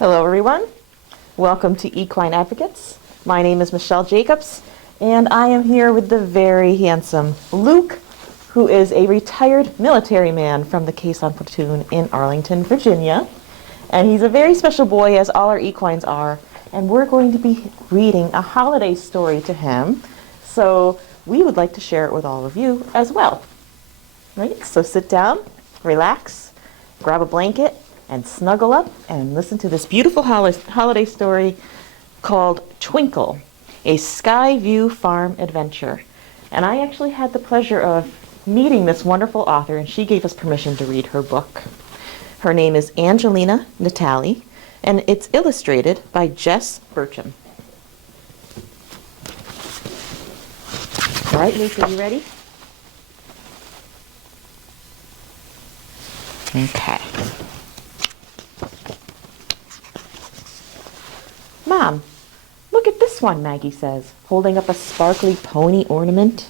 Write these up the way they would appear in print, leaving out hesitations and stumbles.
Hello everyone, welcome to Equine Advocates. My name is Michele Jacobs and I am here with the very handsome Luke, who is a retired military man from the Caisson Platoon in Arlington, Virginia. And he's a very special boy, as all our equines are, and we're going to be reading a holiday story to him. So we would like to share it with all of you as well. Right? So sit down, relax, grab a blanket, and snuggle up and listen to this beautiful holiday story called Twinkle, a Skyview Farm Adventure. And I actually had the pleasure of meeting this wonderful author, and she gave us permission to read her book. Her name is Angelina Natale, and it's illustrated by Jess Burcham. All right, Luke, are you ready? Okay. Mom, look at this one, Maggie says, holding up a sparkly pony ornament.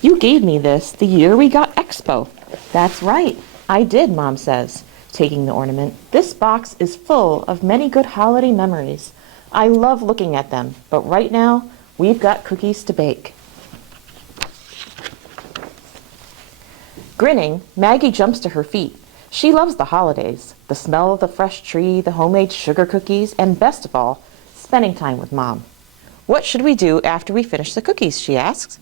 You gave me this the year we got Expo. That's right, I did, Mom says, taking the ornament. This box is full of many good holiday memories. I love looking at them, but right now, we've got cookies to bake. Grinning, Maggie jumps to her feet. She loves the holidays, the smell of the fresh tree, the homemade sugar cookies, and best of all, spending time with Mom. What should we do after we finish the cookies, she asks.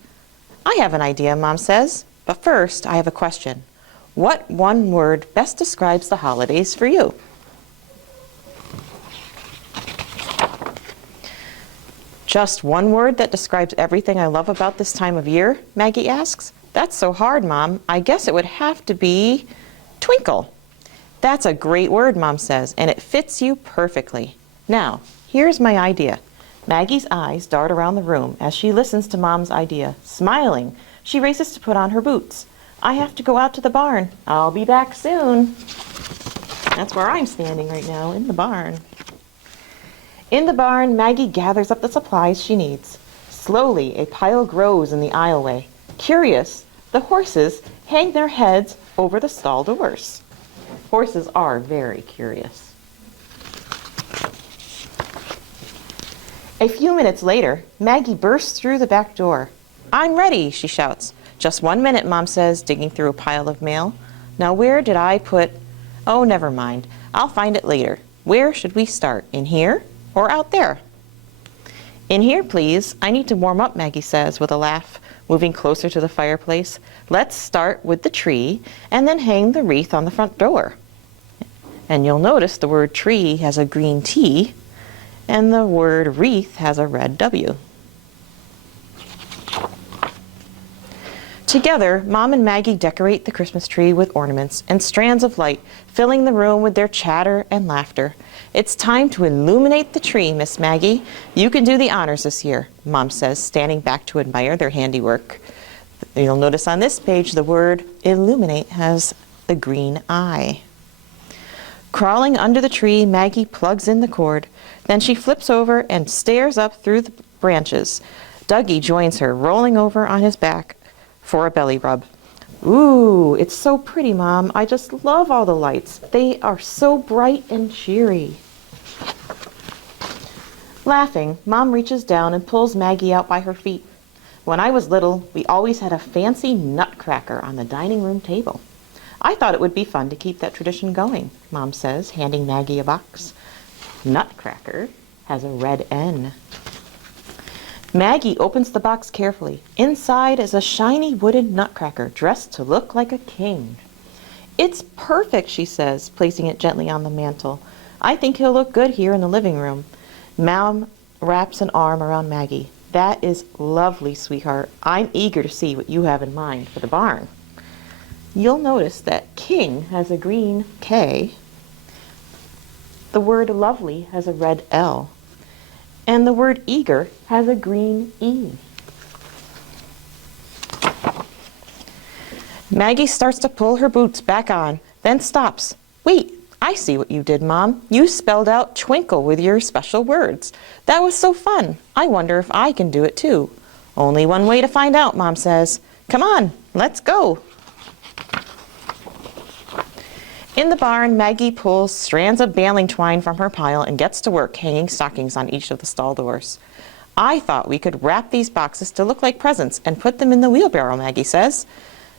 I have an idea, Mom says, but first I have a question. What one word best describes the holidays for you? Just one word that describes everything I love about this time of year, Maggie asks. That's so hard, Mom. I guess it would have to be twinkle. That's a great word, Mom says, and it fits you perfectly. Now, here's my idea. Maggie's eyes dart around the room as she listens to Mom's idea. Smiling, she races to put on her boots. I have to go out to the barn. I'll be back soon. That's where I'm standing right now, in the barn. In the barn, Maggie gathers up the supplies she needs. Slowly, a pile grows in the aisleway. Curious, the horses hang their heads over the stall doors. Horses are very curious. A few minutes later, Maggie bursts through the back door. I'm ready, she shouts. Just 1 minute, Mom says, digging through a pile of mail. Now where did I put... Oh, never mind. I'll find it later. Where should we start? In here or out there? In here, please. I need to warm up, Maggie says with a laugh, moving closer to the fireplace. Let's start with the tree and then hang the wreath on the front door. And you'll notice the word tree has a green T and the word wreath has a red W. Together, Mom and Maggie decorate the Christmas tree with ornaments and strands of light, filling the room with their chatter and laughter. It's time to illuminate the tree, Miss Maggie. You can do the honors this year, Mom says, standing back to admire their handiwork. You'll notice on this page the word illuminate has the green eye. Crawling under the tree, Maggie plugs in the cord. Then she flips over and stares up through the branches. Dougie joins her, rolling over on his back for a belly rub. Ooh, it's so pretty, Mom. I just love all the lights. They are so bright and cheery. Laughing, Mom reaches down and pulls Maggie out by her feet. When I was little, we always had a fancy nutcracker on the dining room table. I thought it would be fun to keep that tradition going, Mom says, handing Maggie a box. Nutcracker has a red N. Maggie opens the box carefully. Inside is a shiny wooden nutcracker dressed to look like a king. It's perfect, she says, placing it gently on the mantel. I think he'll look good here in the living room. Mom wraps an arm around Maggie. That is lovely, sweetheart. I'm eager to see what you have in mind for the barn. You'll notice that king has a green K. The word lovely has a red L. And the word eager has a green E. Maggie starts to pull her boots back on, then stops. Wait, I see what you did, Mom. You spelled out twinkle with your special words. That was so fun. I wonder if I can do it too. Only one way to find out, Mom says. Come on, let's go. In the barn, Maggie pulls strands of baling twine from her pile and gets to work hanging stockings on each of the stall doors. I thought we could wrap these boxes to look like presents and put them in the wheelbarrow, Maggie says.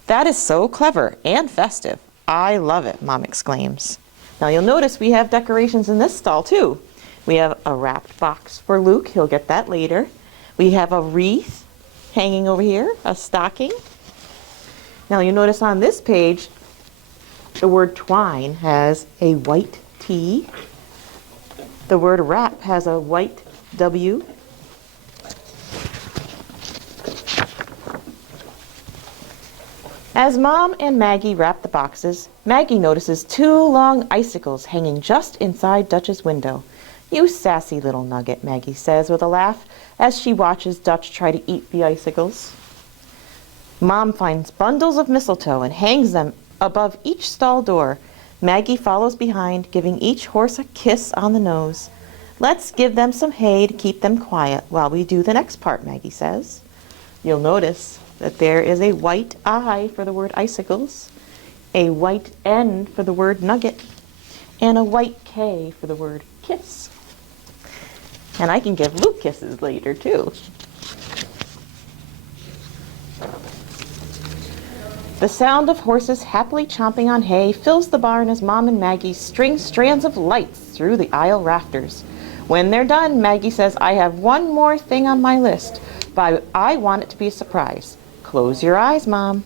That is so clever and festive. I love it, Mom exclaims. Now you'll notice we have decorations in this stall too. We have a wrapped box for Luke. He'll get that later. We have a wreath hanging over here, a stocking. Now you'll notice on this page, the word twine has a white T. The word wrap has a white W. As Mom and Maggie wrap the boxes, Maggie notices 2 long icicles hanging just inside Dutch's window. You sassy little nugget, Maggie says with a laugh as she watches Dutch try to eat the icicles. Mom finds bundles of mistletoe and hangs them above each stall door. Maggie follows behind, giving each horse a kiss on the nose. Let's give them some hay to keep them quiet while we do the next part, Maggie says. You'll notice that there is a white I for the word icicles, a white N for the word nugget, and a white K for the word kiss. And I can give Luke kisses later too. The sound of horses happily chomping on hay fills the barn as Mom and Maggie string strands of lights through the aisle rafters. When they're done, Maggie says, I have one more thing on my list, but I want it to be a surprise. Close your eyes, Mom.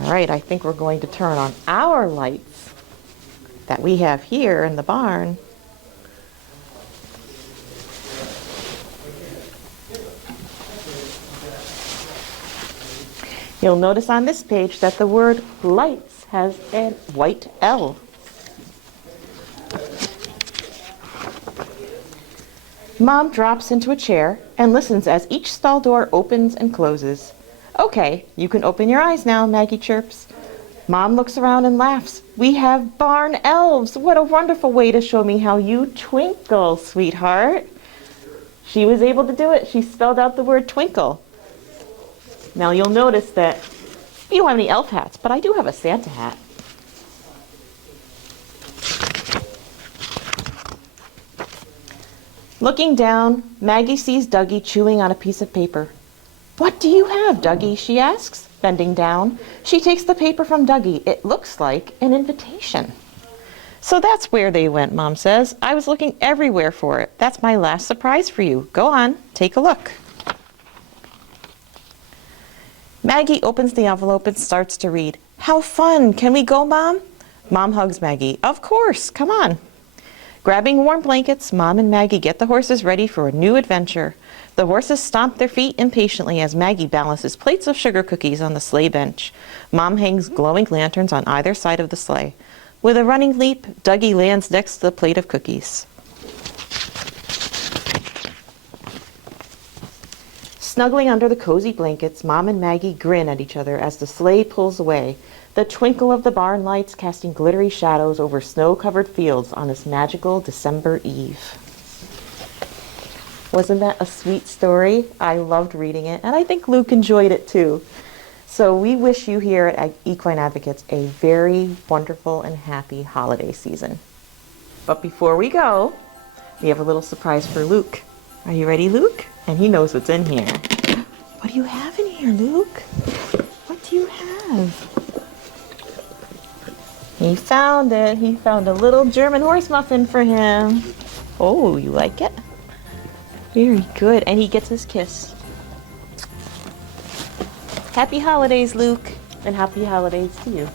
All right, I think we're going to turn on our lights that we have here in the barn. You'll notice on this page that the word lights has a white L. Mom drops into a chair and listens as each stall door opens and closes. Okay, you can open your eyes now, Maggie chirps. Mom looks around and laughs. We have barn elves. What a wonderful way to show me how you twinkle, sweetheart. She was able to do it. She spelled out the word twinkle. Now you'll notice that we don't have any elf hats, but I do have a Santa hat. Looking down, Maggie sees Dougie chewing on a piece of paper. What do you have, Dougie? She asks, bending down. She takes the paper from Dougie. It looks like an invitation. So that's where they went, Mom says. I was looking everywhere for it. That's my last surprise for you. Go on, take a look. Maggie opens the envelope and starts to read. How fun! Can we go, Mom? Mom hugs Maggie. Of course, come on. Grabbing warm blankets, Mom and Maggie get the horses ready for a new adventure. The horses stomp their feet impatiently as Maggie balances plates of sugar cookies on the sleigh bench. Mom hangs glowing lanterns on either side of the sleigh. With a running leap, Dougie lands next to the plate of cookies. Snuggling under the cozy blankets, Mom and Maggie grin at each other as the sleigh pulls away, the twinkle of the barn lights casting glittery shadows over snow-covered fields on this magical December eve. Wasn't that a sweet story? I loved reading it, and I think Luke enjoyed it too. So we wish you here at Equine Advocates a very wonderful and happy holiday season. But before we go, we have a little surprise for Luke. Are you ready, Luke? And he knows what's in here. What do you have in here, Luke? What do you have? He found it. He found a little German horse muffin for him. Oh, you like it? Very good. And he gets his kiss. Happy holidays, Luke. And happy holidays to you.